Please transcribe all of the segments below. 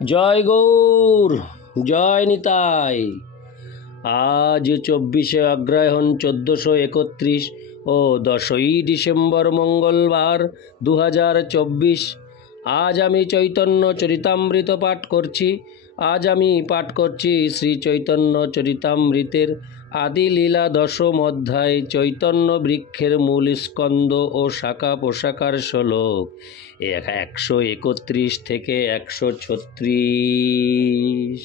জয় গৌর, জয় নিতাই। আজ 24শে অগ্রহায়ণ 1431 ও 10ই ডিসেম্বর মঙ্গলবার 2024। আজ আমি চৈতন্য চরিতামৃত পাঠ করছি। আজ আমি পাঠ করছি শ্রী চৈতন্য চরিতামৃতের আদি লীলা দশম অধ্যায়, চৈতন্য বৃক্ষের মূল স্কন্দ ও শাখা পোশাকার শ্লোক 131 থেকে 136।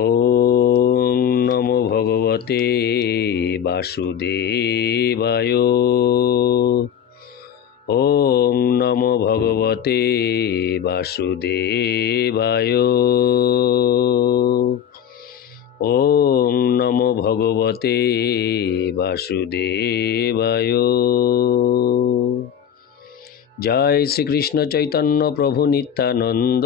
ওম নমো ভগবতে বাসুদেবায়। ওম নমো ভগবতে বাসুদেবায়। ওম নমো ভগবতে বাসুদেবায়। জয় শ্রীকৃষ্ণ চৈতন্য প্রভু নিত্যানন্দ,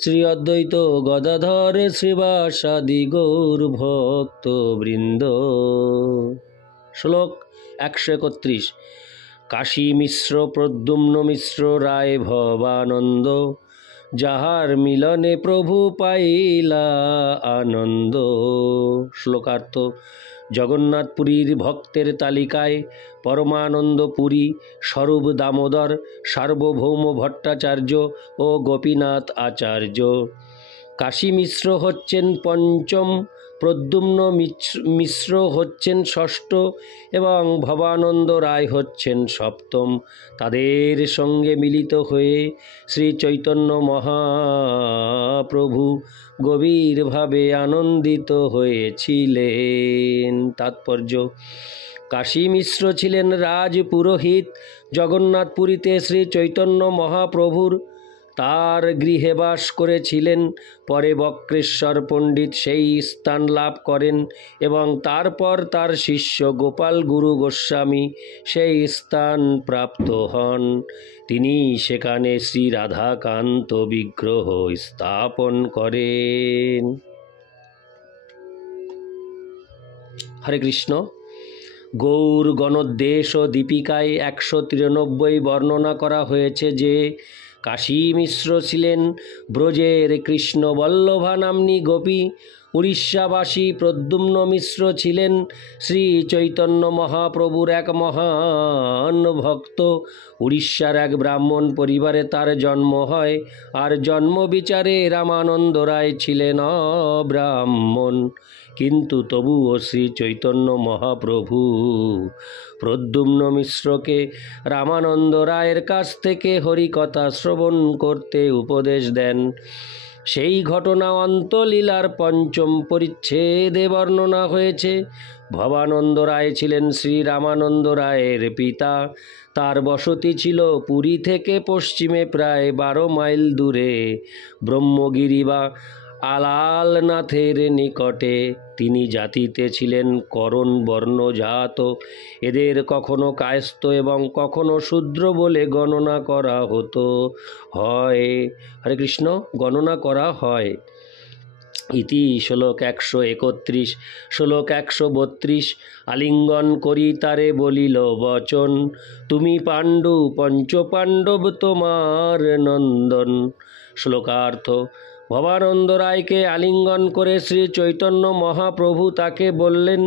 শ্রী অদ্বৈত গদাধর শ্রীবাসাদি গৌর ভক্ত বৃন্দ। শ্লোক 131। কাশী মিশ্র প্রদ্যুম্ন মিশ্র রায় ভবানন্দ, যাহার মিলনে প্রভু পাইলা আনন্দ। শ্লোকার্থ: জগন্নাথপুরীর ভক্তের তালিকায় পরমানন্দপুরী স্বরূপ দামোদর, সার্বভৌম ভট্টাচার্য ও গোপীনাথ আচার্য। কাশী মিশ্র হচ্ছেন পঞ্চম, প্রদ্যুম্ন মিশ্র হচ্ছেন ষষ্ঠ এবং ভবানন্দ রায় হচ্ছেন সপ্তম। তাদের সঙ্গে মিলিত হয়ে শ্রী চৈতন্য মহাপ্রভু গভীরভাবে আনন্দিত হয়েছিলেন। তাৎপর্য: কাশী মিশ্র ছিলেন রাজপুরোহিত। জগন্নাথপুরীতে শ্রী চৈতন্য মহাপ্রভুর তার গৃহে বাস করেছিলেন। পরে বক্রেশ্বর পণ্ডিত সেই স্থান লাভ করেন এবং তারপর তার শিষ্য গোপাল গুরু গোস্বামী সেই স্থান প্রাপ্ত হন। তিনি সেখানে শ্রী রাধাকান্ত বিগ্রহ স্থাপন করেন। হরে কৃষ্ণ। গৌর গণোদ্দেশ ও দীপিকায় 193 বর্ণনা করা হয়েছে যে কাশী মিশ্র ছিলেন ব্রজের কৃষ্ণবল্লভা নাম্নী গোপী। উড়িষ্যাবাসী প্রদ্যুম্ন মিশ্র ছিলেন শ্রী চৈতন্য মহাপ্রভুর এক মহান ভক্ত। উড়িষ্যার এক ব্রাহ্মণ পরিবারে তার জন্ম হয়, আর জন্ম বিচারে রামানন্দ রায় ছিলেন অব্রাহ্মণ। কিন্তু তবুও শ্রী চৈতন্য মহাপ্রভু প্রদ্যুম্ন মিশ্রকে রামানন্দ রায়ের কাছ থেকে হরিকথা শ্রবণ করতে উপদেশ দেন। সেই ঘটনা অন্তলীলার পঞ্চম পরিচ্ছেদে বর্ণনা হয়েছে। ভবানন্দ রায় ছিলেন শ্রী রামানন্দ রায়ের পিতা। তার বসতি ছিল পুরী থেকে পশ্চিমে প্রায় 12 মাইল দূরে ব্রহ্মগিরি বা আলালনাথের নিকটে। তিনি জাতিতে ছিলেন করণ বর্ণজাত। এদের কখনো কায়স্থ এবং কখনো শূদ্র বলে গণনা করা হয়। হরে কৃষ্ণ। গণনা করা হয়। ইতি শ্লোক 131। শ্লোক 132। আলিঙ্গন করি তারে বলিল বচন, তুমি পাণ্ডু পঞ্চপাণ্ডব তোমার নন্দন। শ্লোকার্থ: ভবানন্দ রায়কে আলিঙ্গন করে শ্রী চৈতন্য মহাপ্রভু তাকে বললেন,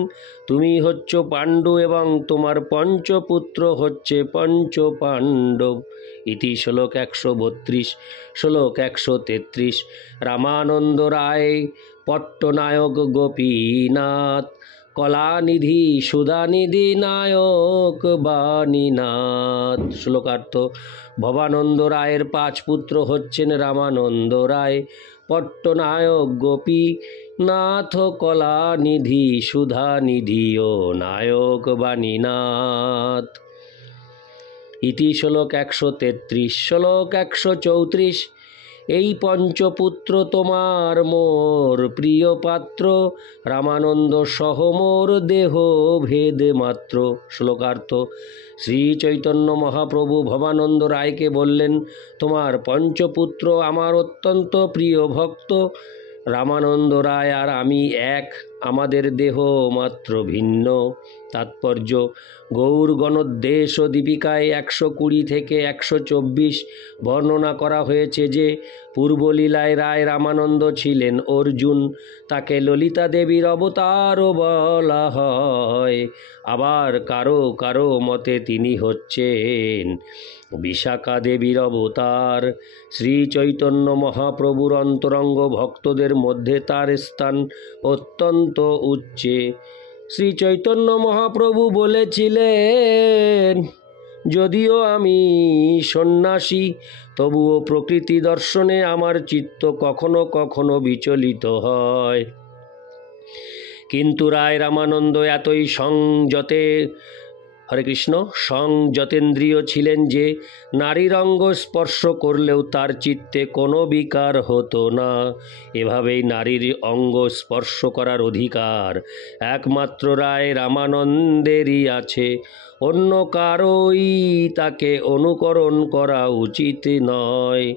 তুমি হচ্ছ পাণ্ডু এবং তোমার পঞ্চপুত্র হচ্ছে পঞ্চপাণ্ডব। ইতি শ্লোক 132। শ্লোক 133। রামানন্দ রায় পট্টনায়ক গোপীনাথ, কলানিধি সুধানিধি নায়ক বাণীনাথ। শ্লোকার্থ: ভবানন্দ রায়ের 5 পুত্র হচ্ছেন রামানন্দ রায়, পট্টনায়ক গোপীনাথ, কলানিধি সুধানিধি ও নায়ক বাণীনাথ। ইতি শ্লোক 133। শ্লোক 134। এই পঞ্চপুত্র তোমার মোর প্রিয় পাত্র, রামানন্দ সহ মোর দেহ ভেদ মাত্র। শ্লোকার্থ: শ্রী চৈতন্য মহাপ্রভু ভবানন্দ রায়কে বললেন, তোমার পঞ্চপুত্র আমার অত্যন্ত প্রিয় ভক্ত। রামানন্দ রায় আর আমি এক। আমাদের দেহ মাত্র ভিন্ন। তাৎপর্য: গৌর গণোদ্দেশ দীপিকায় 120 থেকে 124 বর্ণনা করা হয়েছে যে পূর্বলীলায় রায় রামানন্দ ছিলেন অর্জুন, তাকে ললিতা দেবীর অবতারও বলা হয়। আবার কারো কারো মতে তিনি হচ্ছেন বিশাখা দেবীর অবতার। শ্রী চৈতন্য মহাপ্রভুর অন্তরঙ্গ ভক্তদের মধ্যে তার স্থান অত্যন্ত উচ্চে। শ্রী চৈতন্য মহাপ্রভু বলেছিলেন, যদিও আমি সন্ন্যাসী, তবুও প্রকৃতি দর্শনে আমার চিত্ত কখনো কখনো বিচলিত হয়। কিন্তু রায় রামানন্দ এতই সংযতেন্দ্রিয় ছিলেন যে নারীর অঙ্গ স্পর্শ করলেও তার চিত্তে কোনো বিকার হতো না। এভাবেই নারীর অঙ্গ স্পর্শ করার অধিকার একমাত্র রায় রামানন্দেরই আছে, অন্য কারোই তাকে অনুকরণ করা উচিত নয়।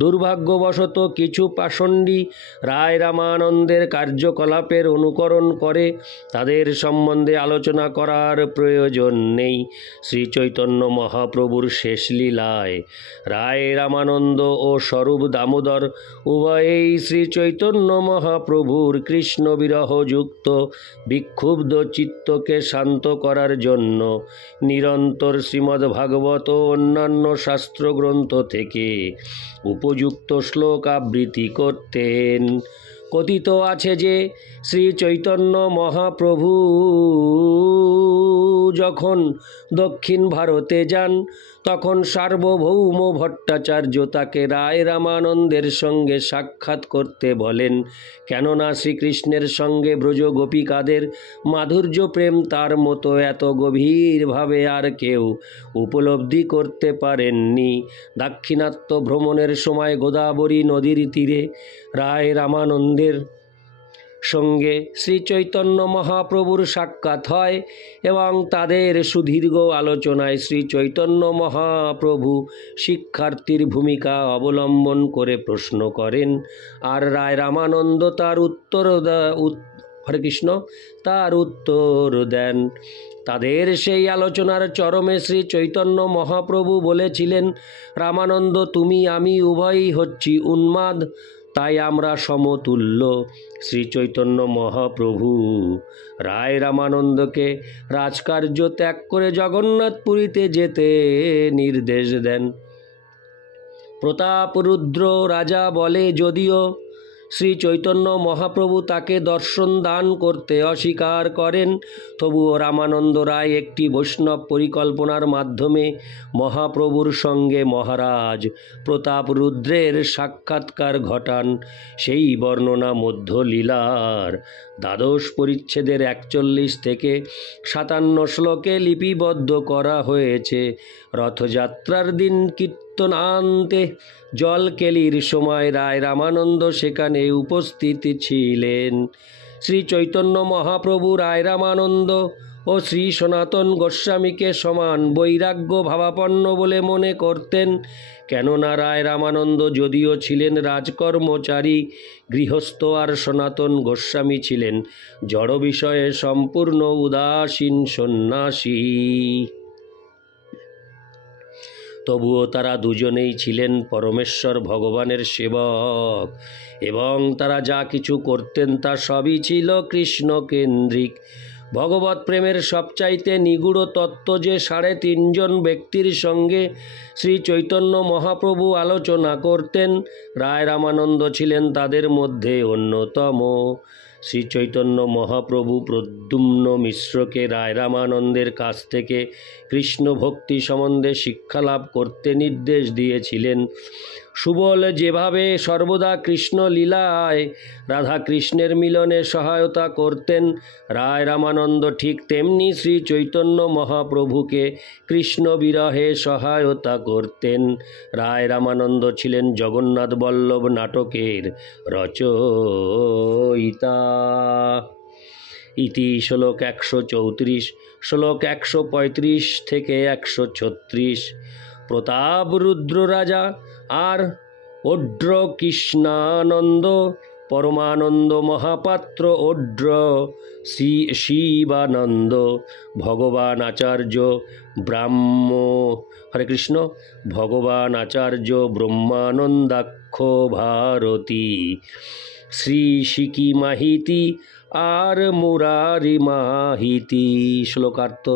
দুর্ভাগ্যবশত কিছু পাষণ্ডী রায় রামানন্দের কার্যকলাপের অনুকরণ করে, তাদের সম্বন্ধে আলোচনা করার প্রয়োজন নেই। শ্রী চৈতন্য মহাপ্রভুর শেষ লীলায় রায় রামানন্দ ও স্বরূপ দামোদর উভয়েই শ্রী চৈতন্য মহাপ্রভুর কৃষ্ণ বিরহযুক্ত বিক্ষুব্ধ চিত্তকে শান্ত করার জন্য নিরন্তর শ্রীমদ্ভাগবত ও অন্যান্য শাস্ত্রগ্রন্থ থেকে উপযুক্ত শ্লোক আবৃত্তি করতেন। কথিত আছে যে শ্রী চৈতন্য মহাপ্রভু যখন দক্ষিণ ভারতে যান, তখন সার্বভৌম ভট্টাচার্য তাকে রায় রামানন্দের সঙ্গে সাক্ষাৎ করতে বলেন, কেননা শ্রীকৃষ্ণের সঙ্গে ব্রজ গোপিকাদের মাধুর্য প্রেম তার মতো এত গভীরভাবে আর কেউ উপলব্ধি করতে পারেননি। দাক্ষিণাত্য ভ্রমণের সময় গোদাবরী নদীর তীরে রায় রামানন্দের সঙ্গে শ্রী চৈতন্য মহাপ্রভুর সাক্ষাৎ হয় এবং তাদের সুদীর্ঘ আলোচনায় শ্রী চৈতন্য মহাপ্রভু শিক্ষার্থীর ভূমিকা অবলম্বন করে প্রশ্ন করেন, আর রায় রামানন্দ তার উত্তর দেন। তাদের সেই আলোচনার চরমে শ্রী চৈতন্য মহাপ্রভু বলেছিলেন, রামানন্দ, তুমি আমি উভয়ই হচ্ছি উন্মাদ, তাই আমরা সমতুল্য। শ্রী চৈতন্য মহাপ্রভু রায় রামানন্দকে রাজকার্য ত্যাগ করে জগন্নাথপুরীতে যেতে নির্দেশ দেন। প্রতাপরুদ্র রাজা বলে, যদিও শ্রী চৈতন্য মহাপ্রভু তাকে দর্শন দান করতে অস্বীকার করেন, তবুও রামানন্দ রায় একটি বৈষ্ণব পরিকল্পনার মাধ্যমে মহাপ্রভুর সঙ্গে মহারাজ প্রতাপরুদ্রের সাক্ষাৎকার ঘটান। সেই বর্ণনা মধ্যলীলার দ্বাদশ পরিচ্ছেদের 41 থেকে 57 শ্লোকে লিপিবদ্ধ করা হয়েছে। রথযাত্রার দিন কীর্তনান্তে জলকেলির সময় রায় রামানন্দ সেখানে উপস্থিত ছিলেন। শ্রী চৈতন্য মহাপ্রভু রায় রামানন্দ ও শ্রী সনাতন গোস্বামীকে সমান বৈরাগ্য ভাবাপন্ন বলে মনে করতেন, কেননা রায় রামানন্দ যদিও ছিলেন রাজকর্মচারী গৃহস্থ, আর সনাতন গোস্বামী ছিলেন জড় বিষয়ে সম্পূর্ণ উদাসীন সন্ন্যাসী। তবুও তারা দুজনেই ছিলেন পরমেশ্বর ভগবানের সেবক, এবং তারা যা কিছু করতেন তা সবই ছিল কৃষ্ণকেন্দ্রিক। ভগবত প্রেমের সবচাইতে নিগূঢ় তত্ত্ব যে 3.5 জন ব্যক্তির সঙ্গে শ্রী চৈতন্য মহাপ্রভু আলোচনা করতেন, রায় রামানন্দ ছিলেন তাদের মধ্যে অন্যতম। শ্রী চৈতন্য মহাপ্রভু প্রদ্যুম্ন মিশ্রকে রায় রামানন্দের কাছ থেকে কৃষ্ণ ভক্তি সম্বন্ধে শিক্ষালাভ করতে নির্দেশ দিয়েছিলেন। সুবল যেভাবে সর্বদা কৃষ্ণ লীলায় রাধা কৃষ্ণের মিলনে সহায়তা করতেন, রায় রামানন্দ ঠিক তেমনি শ্রী চৈতন্য মহাপ্রভুকে কৃষ্ণ বিরহে সহায়তা করতেন। রায় রামানন্দ ছিলেন জগন্নাথ বল্লভ নাটকের রচয়িতা। ইতি শ্লোক 134, শ্লোক 135 থেকে 136। প্রতাপরুদ্র রাজা আর ওড্র কৃষ্ণানন্দ পরমানন্দ মহাপাত্র ওড্র শ্রী শিবানন্দ ভগবান আচার্য ব্রাহ্ম হরে কৃষ্ণ ভগবান আচার্য ব্রহ্মানন্দাক্ষ ভারতী শ্রী শিকি মাহিতি আর মুরারি মাহিতি। শ্লোকার্থ।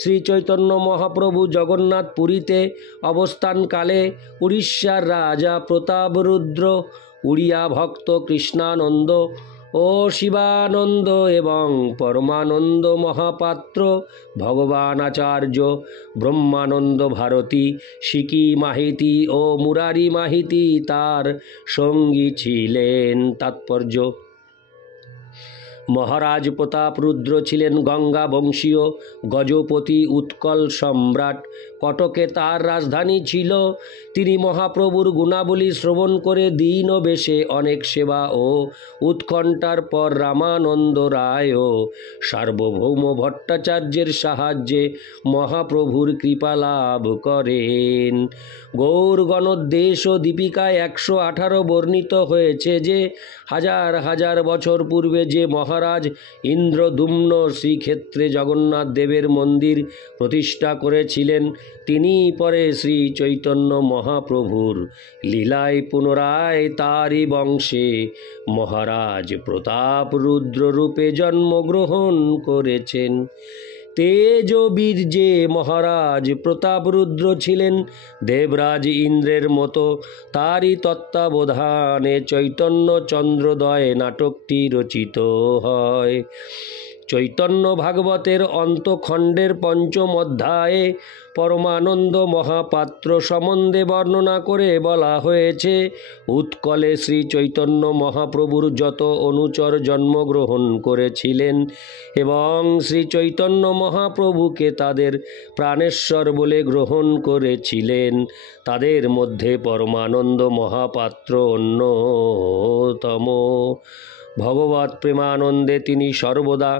শ্রী চৈতন্য মহাপ্রভু জগন্নাথ পুরীতে অবস্থানকালে উড়িষ্যার রাজা প্রতাপরুদ্র, উড়িয়া ভক্ত কৃষ্ণানন্দ ও শিবানন্দ এবং পরমানন্দ মহাপাত্র ভগবান আচার্য ব্রহ্মানন্দ ভারতী শিকি মাহিতি ও মুরারি মাহিতি তার সঙ্গী ছিলেন। তাৎপর্য: মহারাজ প্রতাপরুদ্র ছিলেন গঙ্গা বংশীয় গজপতি, উৎকল সম্রাট। কটকে তার রাজধানী ছিল। তিনি মহাপ্রভুর গুণাবলী শ্রবণ করে দীন বেশে অনেক সেবা ও উৎকণ্ঠার পর রামানন্দ রায় ও সার্বভৌম ভট্টাচার্যের সাহায্যে মহাপ্রভুর কৃপা লাভ করেন। গৌর গণোদ্দেশ ও দীপিকায় 118 বর্ণিত হয়েছে যে হাজার হাজার বছর পূর্বে যে মহারাজ ইন্দ্রদুম্ন শ্রীক্ষেত্রে জগন্নাথ দেবের মন্দির প্রতিষ্ঠা করেছিলেন, তিনি পরে শ্রী চৈতন্য মহাপ্রভুর লীলায় পুনরায় তারই বংশে মহারাজ প্রতাপরুদ্র রূপে জন্মগ্রহণ করেছেন। তেজ বীর্যে মহারাজ প্রতাপরুদ্র ছিলেন দেবরাজ ইন্দ্রের মতো। তারই তত্ত্বাবধানে চৈতন্য চন্দ্রোদয় নাটকটি রচিত হয়। চৈতন্য ভাগবতের অন্তখণ্ডের 5ম অধ্যায়ে পরমানন্দ মহাপাত্র সম্বন্ধে বর্ণনা করে বলা হয়েছে, উৎকলে শ্রী চৈতন্য মহাপ্রভুর যত অনুচর জন্মগ্রহণ করেছিলেন এবং শ্রী চৈতন্য মহাপ্রভুকে তাদের প্রাণেশ্বর বলে গ্রহণ করেছিলেন, তাদের মধ্যে পরমানন্দ মহাপাত্র অন্যতম। ভগবৎ প্রেমানন্দে তিনি সর্বদা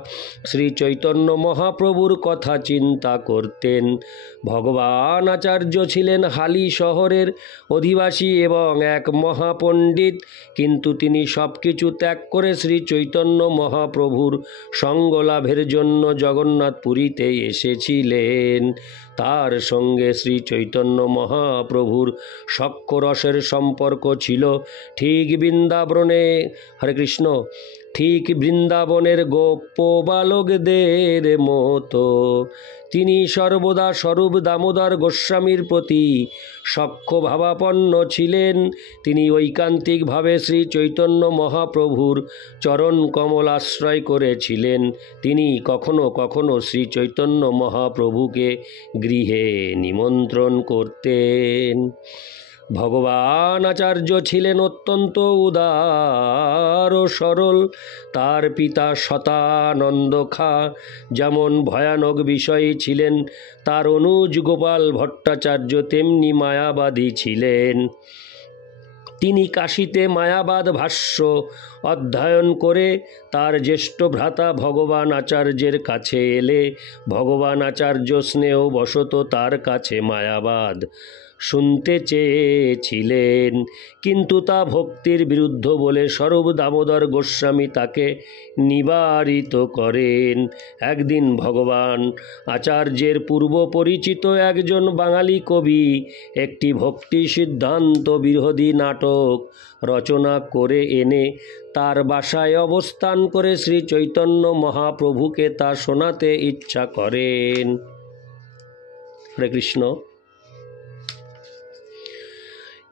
শ্রী চৈতন্য মহাপ্রভুর কথা চিন্তা করতেন। ভগবান আচার্য ছিলেন হালি শহরের অধিবাসী এবং এক মহাপণ্ডিত, কিন্তু তিনি সব কিছু ত্যাগ করে শ্রী চৈতন্য মহাপ্রভুর সঙ্গ লাভের জন্য জগন্নাথ পুরীতে এসেছিলেন। তার সঙ্গে শ্রী চৈতন্য মহাপ্রভুর সখ্যরসের সম্পর্ক ছিল ঠিক বৃন্দাবনে হরে কৃষ্ণ ঠিক বৃন্দাবনের গোপ বালকদের মতো। তিনি সর্বদা স্বরূপ দামোদর গোস্বামীর প্রতি সখ্য ভাবাপন্ন ছিলেন। তিনি ঐকান্তিকভাবে শ্রী চৈতন্য মহাপ্রভুর চরণ কমল আশ্রয় করেছিলেন। তিনি কখনো কখনো শ্রী চৈতন্য মহাপ্রভুকে গৃহে নিমন্ত্রণ করতেন। ভগবান আচার্য ছিলেন অত্যন্ত উদার ও সরল। তার পিতা শতানন্দ খা যেমন ভয়ানক বিষয়ী ছিলেন, তার অনুজ গোপাল ভট্টাচার্য তেমনি মায়াবাদী ছিলেন। তিনি কাশীতে মায়াবাদ ভাষ্য অধ্যয়ন করে তার জ্যেষ্ঠ ভ্রাতা ভগবান আচার্যের কাছে এলে ভগবান আচার্য স্নেহবশত তার কাছে মায়াবাদ শুনতে চেয়েছিলেন, কিন্তু তা ভক্তির বিরুদ্ধ বলে স্বরূপ দামোদর গোস্বামী তাকে নিবারিত করেন। একদিন ভগবান আচার্যের পূর্ব পরিচিত একজন বাঙালি কবি একটি ভক্তি সিদ্ধান্ত বিরোধী নাটক রচনা করে এনে তার বাসায় অবস্থান করে শ্রী চৈতন্য মহাপ্রভুকে তা শোনাতে ইচ্ছা করেন। হরে কৃষ্ণ।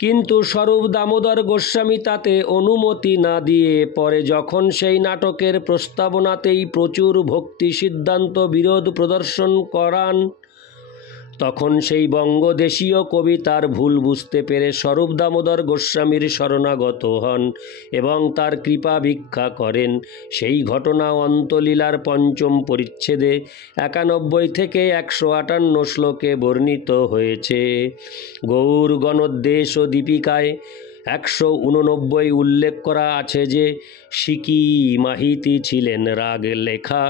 কিন্তু স্বরূপ দামোদর গোস্বামী তাতে অনুমতি না দিয়ে পরে যখন সেই নাটকের প্রস্তাবনাতেই প্রচুর ভক্তি সিদ্ধান্ত বিরোধ প্রদর্শন করান, তখন সেই বঙ্গদেশীয় কবি তার ভুল বুঝতে পেরে স্বরূপ দামোদর গোস্বামীর শরণাগত হন এবং তার কৃপা ভিক্ষা করেন। সেই ঘটনা অন্তলীলার ৫ম পরিচ্ছেদে ৯১ থেকে ১৫৮ শ্লোকে বর্ণিত হয়েছে। গৌর গণোদ্দেশ ও দীপিকায় ১৮৯ উল্লেখ করা আছে যে শিকি মাহিতি ছিলেন রাগ লেখা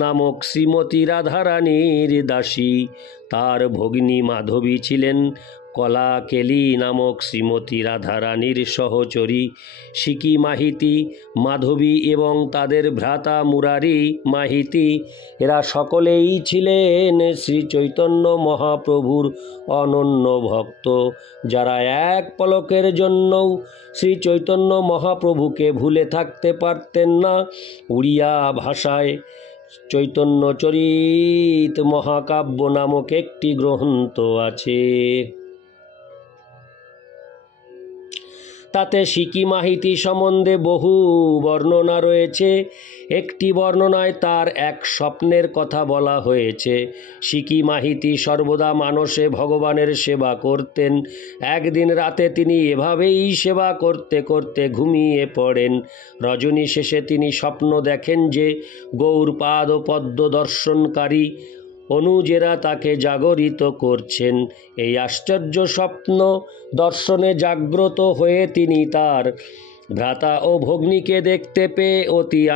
নামক শ্রীমতী রাধারানীর দাসী। তার ভগিনী মাধবী ছিলেন কলা কেলি নামক শ্রীমতী রাধারানীর সহচরী সিকি মাহিতি, মাধবী এবং তাদের ভ্রাতা মুরারি মাহিতি, এরা সকলেই ছিলেন শ্রী চৈতন্য মহাপ্রভুর অনন্য ভক্ত, যারা এক পলকের জন্যও শ্রী চৈতন্য মহাপ্রভুকে ভুলে থাকতে পারতেন না। উড়িয়া ভাষায় চৈতন্য চরিত মহাকাব্য নামক একটি গ্রন্থ আছে। তাতে সিকি মাহিতি সম্বন্ধে বহু বর্ণনা রয়েছে। একটি বর্ণনায় তার এক স্বপ্নের কথা বলা হয়েছে। সিকি মাহিতি সর্বদা মানসে ভগবানের সেবা করতেন। একদিন রাতে তিনি এভাবেই সেবা করতে করতে ঘুমিয়ে পড়েন। রজনী শেষে তিনি স্বপ্ন দেখেন যে গৌরপাদ পদ্ম দর্শনকারী অনুজেরা তাকে জাগরিত করছেন। এই আশ্চর্য স্বপ্ন দর্শনে জাগ্রত হয়ে তিনি তার ভ্রাতা ও ভগ্নীকে দেখতে পেয়ে অতি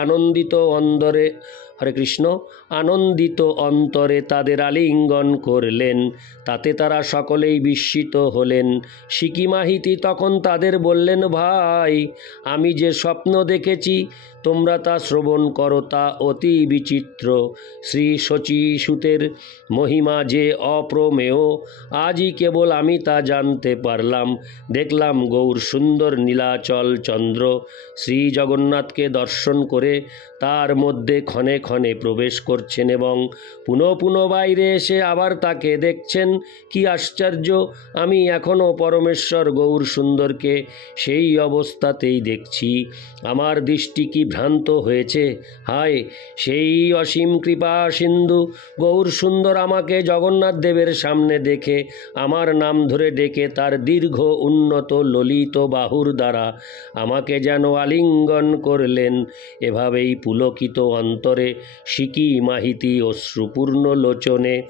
আনন্দিত অন্তরে তাদের আলিঙ্গন করলেন। তাতে তারা সকলেই বিস্মিত হলেন। সিকি মাহিতি তখন তাদের বললেন, ভাই, আমি যে স্বপ্ন দেখেছি তোমরা তা শ্রবণ করো, তা অতি বিচিত্র। শ্রী শচীসূতের মহিমা যে অপ্রমেয়, আজই কেবল আমি তা জানতে পারলাম। দেখলাম গৌর সুন্দর নীলাচল চন্দ্র শ্রী জগন্নাথকে দর্শন করে তার মধ্যে ক্ষণে ক্ষণে প্রবেশ করছেন এবং পুনঃ পুনঃ বাইরে এসে আবার তাকে দেখছেন। কি আশ্চর্য! আমি এখনও পরমেশ্বর গৌর সুন্দরকে সেই অবস্থাতেই দেখছি। আমার দৃষ্টি কি ভ্রান্ত হয়েছে? হায়, সেই অসীম কৃপা সিন্ধু গৌর সুন্দর আমাকে জগন্নাথ দেবের সামনে দেখে আমার নাম ধরে ডেকে তার দীর্ঘ উন্নত ললিত বাহুর দ্বারা আমাকে যেন আলিঙ্গন করলেন। এভাবেই পুলকিত অন্তরে সিকি মাহিতি অশ্রুপূর্ণ লোচনে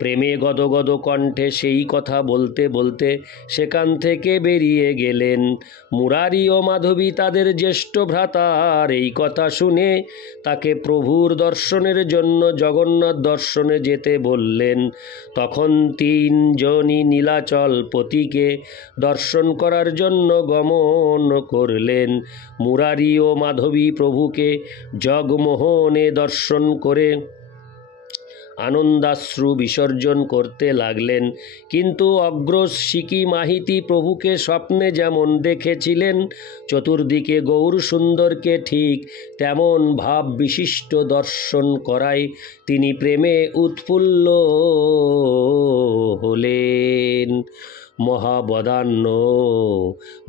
প্রেমে গদগদ কণ্ঠে সেই কথা বলতে বলতে সেখান থেকে বেরিয়ে গেলেন। মুরারি ও মাধবী তাদের জ্যেষ্ঠ ভ্রাতার এই কথা শুনে তাকে প্রভুর দর্শনের জন্য জগন্নাথ দর্শনে যেতে বললেন। তখন তিনজনই নীলাচল পতিকে দর্শন করার জন্য গমন করলেন। মুরারি ও মাধবী প্রভুকে জগমোহনে দর্শন করে আনন্দাশ্রু বিসর্জন করতে লাগলেন। কিন্তু অগ্রজ সিকি মাহিতি প্রভুকে স্বপ্নে যেমন দেখেছিলেন, চতুর্দিকে গৌর সুন্দরকে ঠিক তেমন ভাব বিশিষ্ট দর্শন করায় তিনি প্রেমে উৎফুল্ল হলেন। মহাবদান্য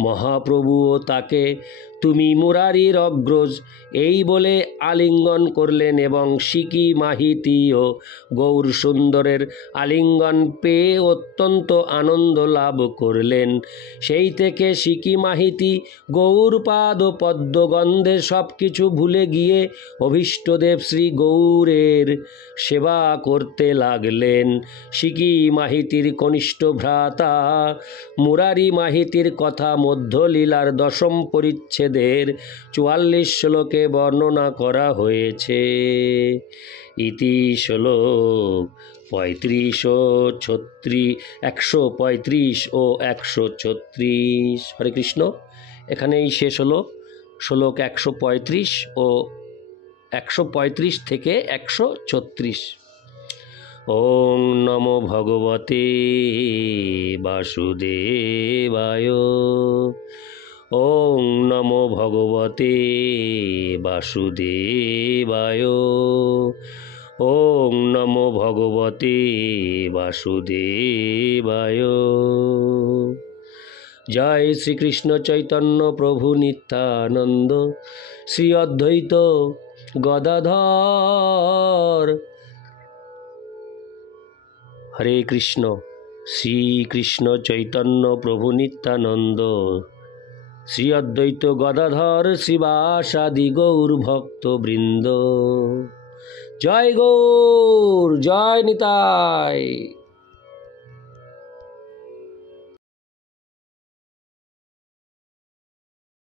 মহাপ্রভুও তাকে তুমি মুরারির অগ্রজ এই বলে আলিঙ্গন করলেন এবং সিকি মাহিতিও গৌর সুন্দরের আলিঙ্গন পেয়ে অত্যন্ত আনন্দ লাভ করলেন। সেই থেকে সিকি মাহিতি গৌরপাদ ও পদ্মগন্ধে সব কিছু ভুলে গিয়ে অভীষ্টদেব শ্রী গৌরের সেবা করতে লাগলেন। সিকি মাহিতির কনিষ্ঠ ভ্রাতা মুরারি মাহিতির কথা মধ্যলীলার 10ম পরিচ্ছেদের 44 শ্লোকে বর্ণনা করা হয়েছে। ইতি শ্লোক 35 ও 135 ও 136। হরে কৃষ্ণ। এখানেই শেষ হলো শ্লোক 135 ও 135 থেকে 136। ওং নমো ভগবতে বাসুদেবায়। ওং নমো ভগবতে বাসুদেবায়। ওং নমো ভগবতে বাসুদেবায়। জয় শ্রীকৃষ্ণ চৈতন্য প্রভু নিত্যানন্দ, শ্রী অদ্বৈত গদাধর। হরে কৃষ্ণ। শ্রীকৃষ্ণ চৈতন্য প্রভু নিত্যানন্দ, শ্রী অদ্বৈত গদাধর শ্রীবাসাদি গৌর ভক্ত বৃন্দ। জয় গৌর, জয় নিতাই।